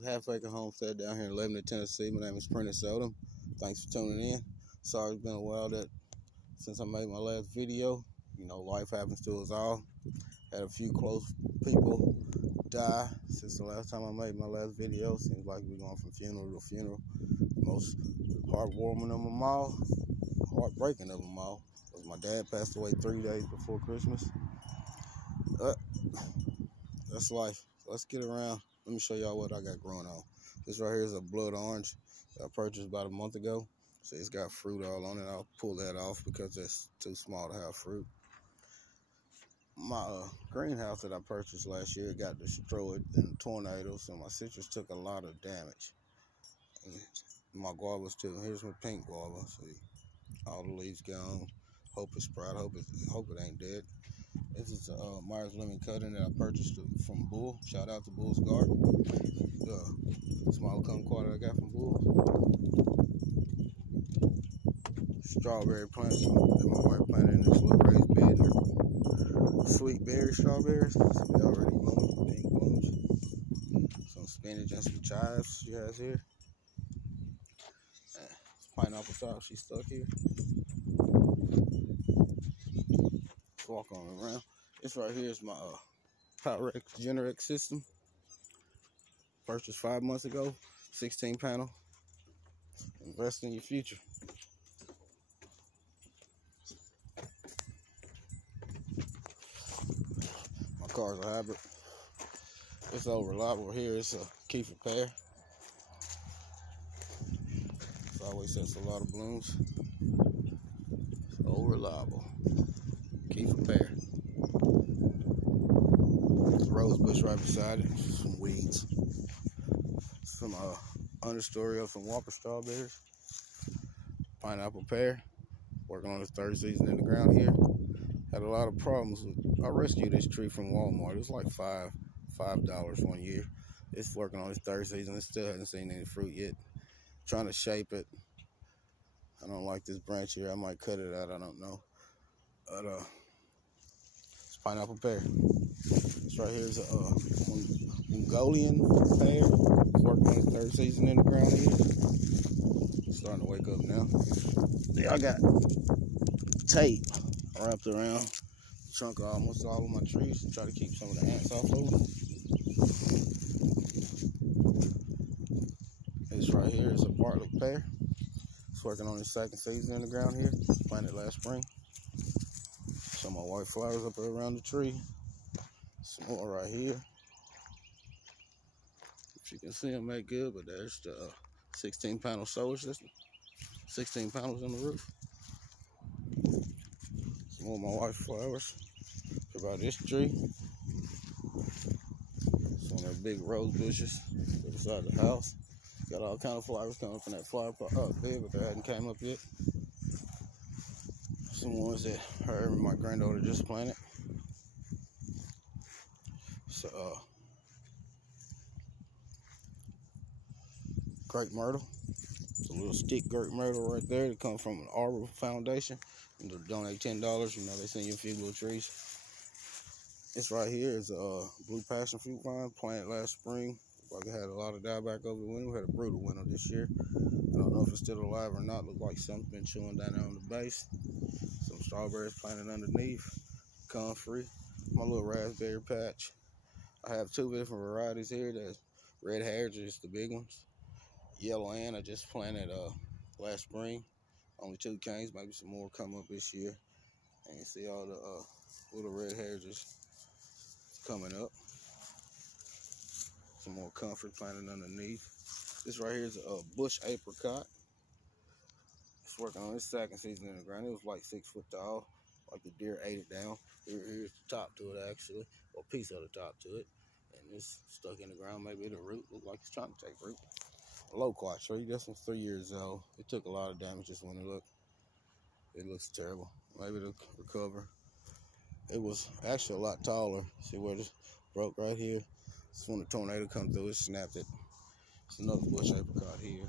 Half Acre Homestead down here in Lebanon, Tennessee. My name is Prentice Odom. Thanks for tuning in. Sorry it's been a while since I made my last video. You know, life happens to us all. Had a few close people die since the last time I made my last video. Seems like we're going from funeral to funeral. The most heartwarming of them all, heartbreaking of them all, was my dad passed away 3 days before Christmas. That's life. Let's get around. Let me show y'all what I got growing on. This right here is a blood orange that I purchased about a month ago. So it's got fruit all on it. I'll pull that off because it's too small to have fruit. My greenhouse that I purchased last year got destroyed in a tornado, so my citrus took a lot of damage. And my guavas too. Here's my pink guava. See, all the leaves gone. Hope it's proud. Hope it ain't dead. This is a Myers lemon cutting that I purchased from Bull. Shout out to Bull's Garden. Small kumquat that I got from Bull. Strawberry plants that my wife planted in this little raised bed. Sweet berry strawberries. They already blooming, pink blooms. Some spinach and some chives she has here. Pineapple top, she's stuck here. Let's walk on around. This right here is my Pyrex Generic system. Purchased 5 months ago. 16 panel. Invest in your future. My car's a hybrid. It's so reliable here. It's a Kiefer Pear. It always sets a lot of blooms. So reliable. Kiefer Pear. There's a rose bush right beside it. Some weeds. Some understory of some Whopper strawberries. Pineapple pear. Working on its third season in the ground here. Had a lot of problems. I rescued this tree from Walmart. It was like $5 1 year. It's working on its third season. It still hasn't seen any fruit yet. Trying to shape it. I don't like this branch here. I might cut it out. I don't know. But it's pineapple pear. This right here is a Mongolian pear. It's working on its third season in the ground here. It's starting to wake up now. See, I got tape wrapped around the trunk of almost all of my trees to try to keep some of the ants off of them. This right here is a Bartlett pear. It's working on its second season in the ground here. Planted last spring. Some of my white flowers up around the tree. Some more right here. If you can see them, make good, but there's the 16 panel solar system. 16 panels on the roof. Some more of my white flowers. About this tree. Some of the big rose bushes beside the house. Got all kind of flowers coming up in that flower pot up there, but they hadn't came up yet. Some ones that her and my granddaughter just planted. So, grape myrtle. It's a little stick grape myrtle right there that comes from an Arbor Foundation. And to donate $10, you know, they send you a few little trees. This right here is a blue passion fruit vine planted last spring. Like it had a lot of dieback over the winter. We had a brutal winter this year. I don't know if it's still alive or not. Look like something's been chewing down there on the base. Some strawberries planted underneath. Comfrey. My little raspberry patch. I have 2 different varieties here. There's red hairs, just the big ones. Yellow Ann I just planted last spring. Only 2 canes. Maybe some more come up this year. And you see all the little red hairs just coming up. Some more comfort planted underneath. This right here is a bush apricot. It's working on its second season in the ground. It was like 6 foot tall. Like the deer ate it down. Here's the top to it actually, or a piece of the top to it. And it's stuck in the ground. Maybe the root look like it's trying to take root. A loquat tree. This one's 3 years old. It took a lot of damage this winter. Look, it looks terrible. Maybe it'll recover. It was actually a lot taller. See where this broke right here? It's when the tornado come through, it snapped it. It's another bush apricot here.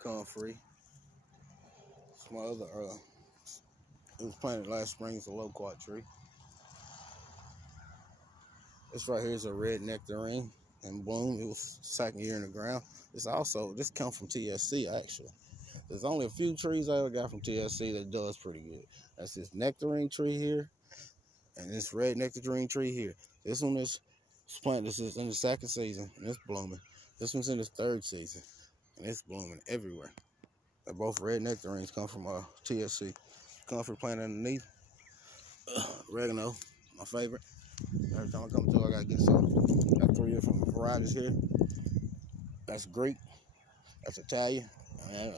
Comfrey. It's my other, it was planted last spring. It's a loquat tree. This right here is a red nectarine in bloom. It was second year in the ground. This comes from TSC actually. There's only a few trees I ever got from TSC that does pretty good. That's this nectarine tree here, and this red nectarine tree here. This one is planted. This is in the second season, and it's blooming. This one's in its third season, and it's blooming everywhere. They're both red nectarines, come from TSC. Comfort plant underneath. Oregano, my favorite. Every time I come to it, I gotta get some. Got 3 different varieties here. That's Greek. That's Italian. I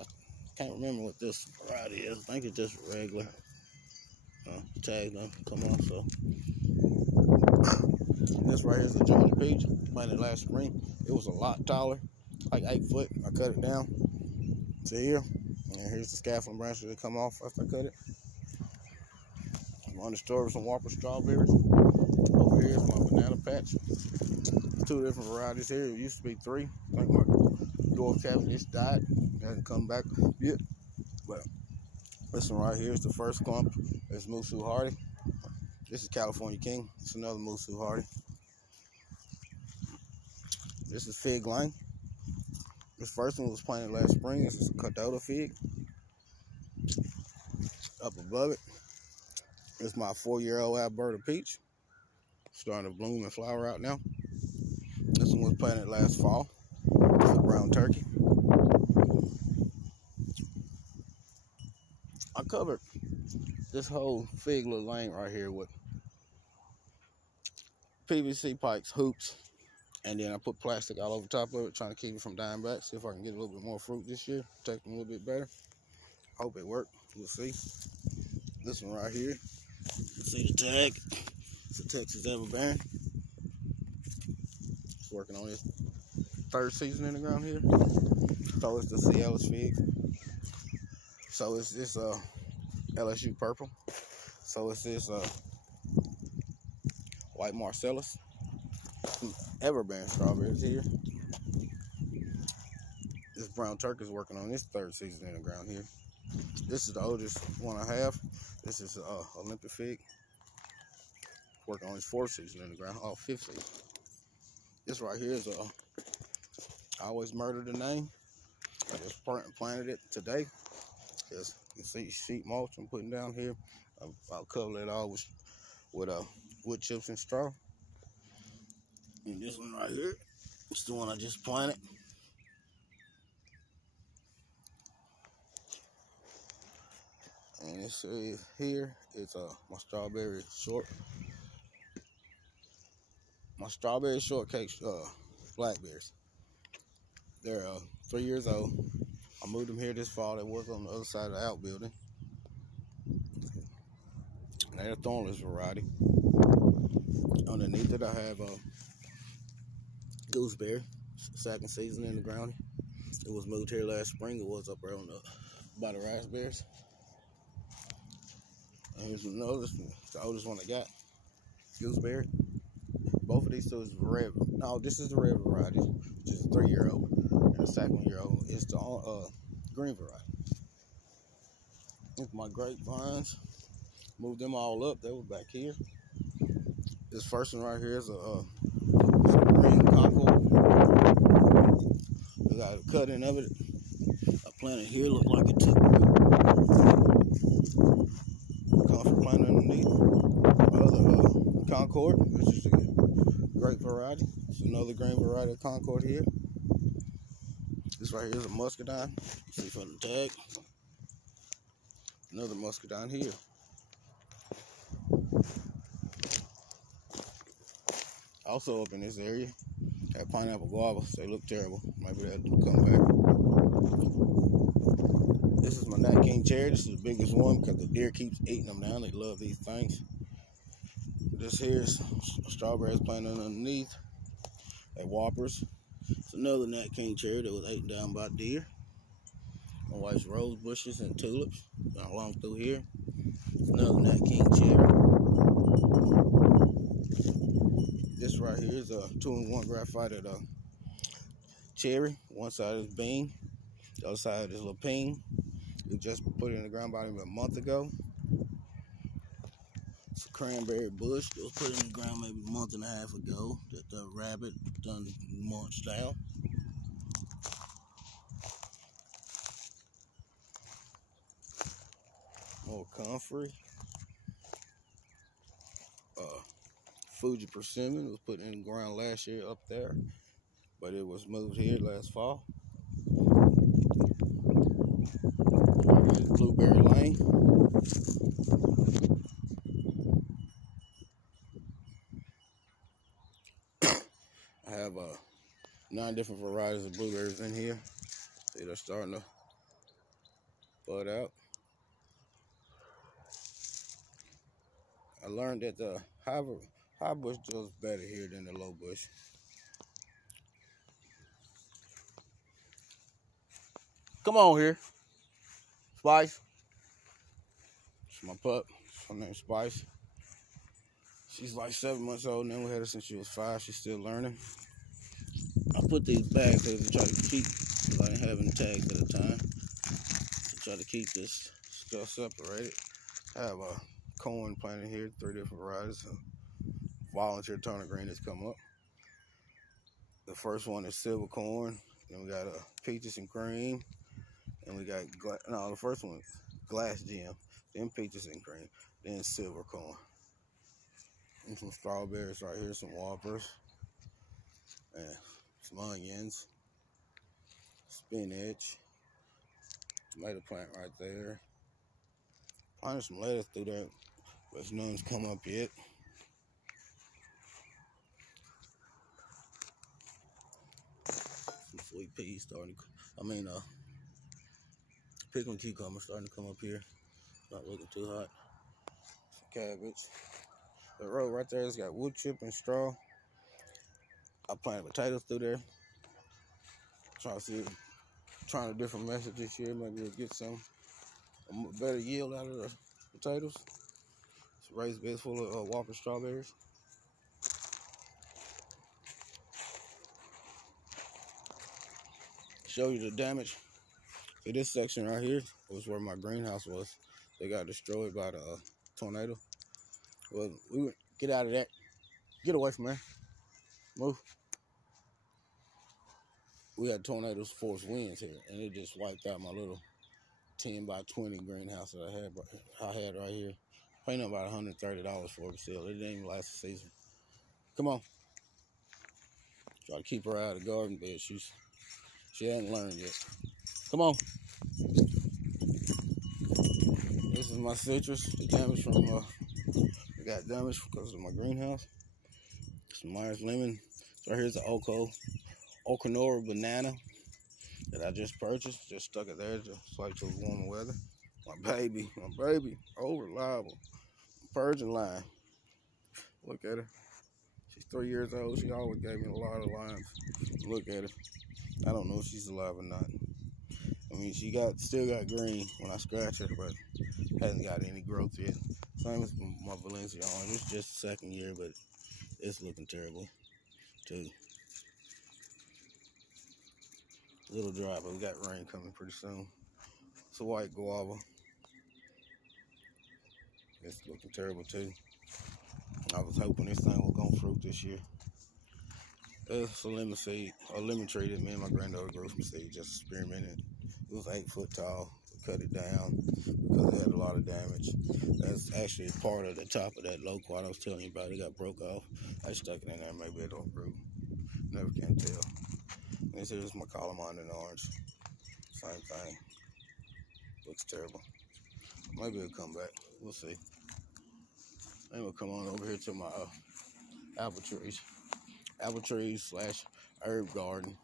can't remember what this variety is. I think it's just regular. Tag don't come off. So this right here is a Georgia peach. Planted last spring. It was a lot taller, like 8 foot. I cut it down to here, and here's the scaffolding branches that come off after I cut it. I'm on the store with some Whopper strawberries. Over here is my banana patch. 2 different varieties here. It used to be 3. I think my dwarf cabbage just died. It hasn't come back yet. But this one right here is the first clump. It's Musu Hardy. This is California King. It's another Musu Hardy. This is Fig Lane. This first one was planted last spring. This is a Cadota fig. Up above it is my 4-year-old Alberta peach. Starting to bloom and flower out now. This one was planted last fall. It's a brown turkey. I covered this whole fig little lane right here with PVC pipes, hoops, and then I put plastic all over top of it, trying to keep it from dying back. See if I can get a little bit more fruit this year, protect them a little bit better. Hope it worked. We'll see. This one right here, you see the tag. It's a Texas Everbearing. It's working on its 3rd season in the ground here. So it's the Cialis fig. So it's this LSU purple. So it's this white Marcellus. Some Everbearing strawberries here. This brown turkey is working on its 3rd season in the ground here. This is the oldest one I have. This is Olympic fig. Working on its 4th season in the ground. 5th season. This right here is I always murder the name. I just planted it today. Just you can see sheet mulch I'm putting down here. I'll cover it all with wood chips and straw. And this one right here, it's the one I just planted. And this here is my strawberry shortcake blackberries. They're 3 years old. I moved them here this fall. They work on the other side of the outbuilding. And they're a thornless variety. Underneath it, I have Gooseberry, 2nd season in the ground. It was moved here last spring. It was up there on by the raspberries. And here's another, the oldest one I got, Gooseberry. Both of these two is red. No, this is the red variety, which is a 3-year-old. And the 2nd-year-old is the green variety. It's my grapevines. Moved them all up. They were back here. This first one right here is a green Concord. I got a cutting of it. I planted here, looked like it took comfort plant underneath. Other Concord, which is a great variety. It's another green variety of Concord here. This right here is a muscadine. See from the tag. Another muscadine here. Also up in this area, got pineapple guavas. They look terrible. Maybe they'll come back. This is my Nat King cherry. This is the biggest one because the deer keeps eating them down. They love these things. This here is strawberries planted underneath. They're whoppers. It's another Nat King cherry that was eaten down by deer. My wife's rose bushes and tulips along through here. Another Nat King cherry. This right here is a 2-in-1 graphite cherry. One side is bean, the other side is lapine. We just put it in the ground about a month ago. It's cranberry bush that was put in the ground maybe a month and a half ago that the rabbit done munched out. More comfrey. Fuji persimmon was put in the ground last year up there, but it was moved here last fall. Blueberry lane. I have 9 different varieties of blueberries in here. See, they're starting to bud out. I learned that the high bush does better here than the low bush. Come on here, Spice. It's my pup. Her name's Spice. She's like 7 months old now. We had her since she was 5. She's still learning. I put these bags here to try to keep, because I didn't have any tags at the time, to try to keep this stuff separated. I have a corn planted here, 3 different varieties. Volunteer turnip green has come up. The first one is silver corn. Then we got peaches and cream. And we got, the first one is glass gem. Then peaches and cream. Then silver corn. And some strawberries right here, some whoppers. And some onions. Spinach. Tomato plant right there. Planted some lettuce through there, but none's come up yet. Some sweet peas starting to, pickling cucumber starting to come up here. Not looking too hot. Some cabbage. The row right there has got wood chip and straw. I planted potatoes through there. Trying a different method this year. Maybe we'll get some better yield out of the potatoes. It's a raised beds full of Whopper strawberries. Show you the damage. See, this section right here was where my greenhouse was. They got destroyed by the tornado. Well, we would get out of that. Get away from there. Move. We had tornadoes, force winds here, and it just wiped out my little 10 by 20 greenhouse that I had right here. Paying about $130 for it still. It didn't even last the season. Come on. Try to keep her out of the garden bed. She hasn't learned yet. Come on. This is my citrus. The damage from it got damaged because of my greenhouse. Some Myers lemon. Right here's the Okanora banana that I just purchased. Just stuck it there just like to warmer weather. My baby, oh reliable. Persian line. Look at her. She's 3 years old. She always gave me a lot of limes. Look at her. I don't know if she's alive or not. I mean, she still got green when I scratch her, but hasn't got any growth yet. Same as my Valencia orange. It's just the 2nd year, but it's looking terrible too. A little dry, but we got rain coming pretty soon. It's a white guava. It's looking terrible too. I was hoping this thing was gonna fruit this year. It's a lemon tree that me and my granddaughter grew from seed, just experimented. It was 8 foot tall. We cut it down because it had a lot of damage. That's actually part of the top of that loquat I was telling you about. It got broke off. I stuck it in there. Maybe it'll grow. Never can tell. And this is my calamine and orange. Same thing. Looks terrible. Maybe it'll come back. We'll see. Then we'll come on over here to my apple trees. Apple trees / herb garden.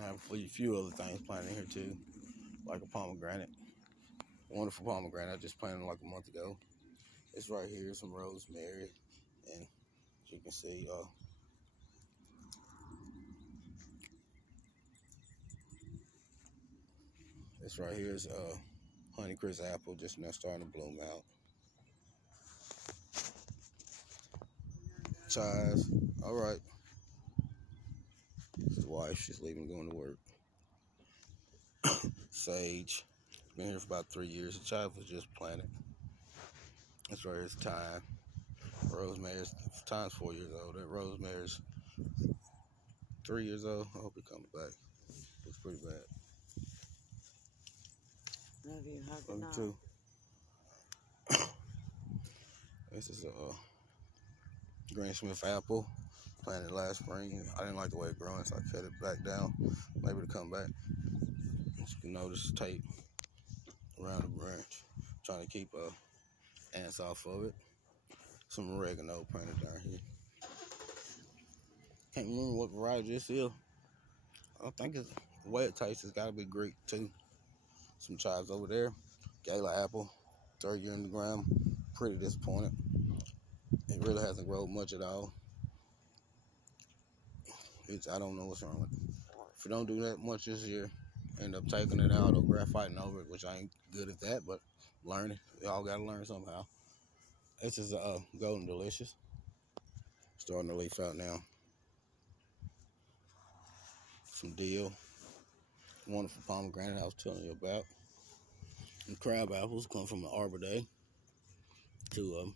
I have a few other things planted here too, like a pomegranate. Wonderful pomegranate. I just planted like a month ago. It's right here, some rosemary, and as you can see, this right here is Honeycrisp Apple, just now starting to bloom out. Chives, all right. It's the wife, she's leaving, going to work. Sage, been here for about 3 years. The chive was just planted. That's right, it's Time. Rosemary's, Time's 4 years old. That Rosemary's 3 years old. I hope he comes back. Looks pretty bad. Love you. Hug Love you too. This is a Greensmith apple. Planted last spring. I didn't like the way it growing, so I cut it back down. Maybe to come back. As you can notice, tape around the branch. Trying to keep ants off of it. Some oregano planted down here. Can't remember what variety this is. I think it's the way it tastes. It's got to be Greek too. Some chives over there. Gala apple. 3rd year in the ground. Pretty disappointed. It really hasn't grown much at all. I don't know what's wrong with it. If you don't do that much this year, end up taking it out or graphiting over it, which I ain't good at that, but learning. Y'all gotta learn somehow. This is Golden Delicious. Starting to leaf out now. Some dill. Wonderful pomegranate I was telling you about. And crab apples come from the Arbor Day. 2 of them.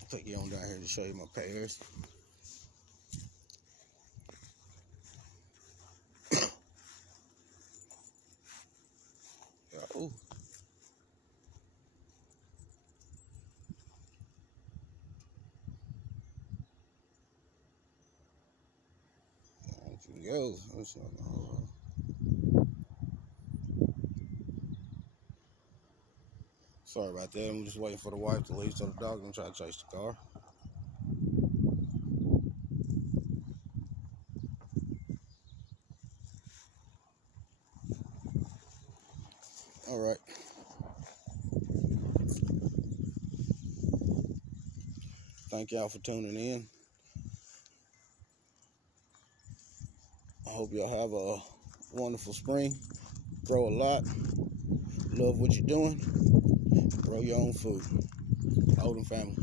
I'll take you on down here to show you my pears. Oh. There she goes. Sorry about that. I'm just waiting for the wife to leave so the dog can try to chase the car. All right. Thank y'all for tuning in. I hope y'all have a wonderful spring. Grow a lot. Love what you're doing. Grow your own food. Oldham family.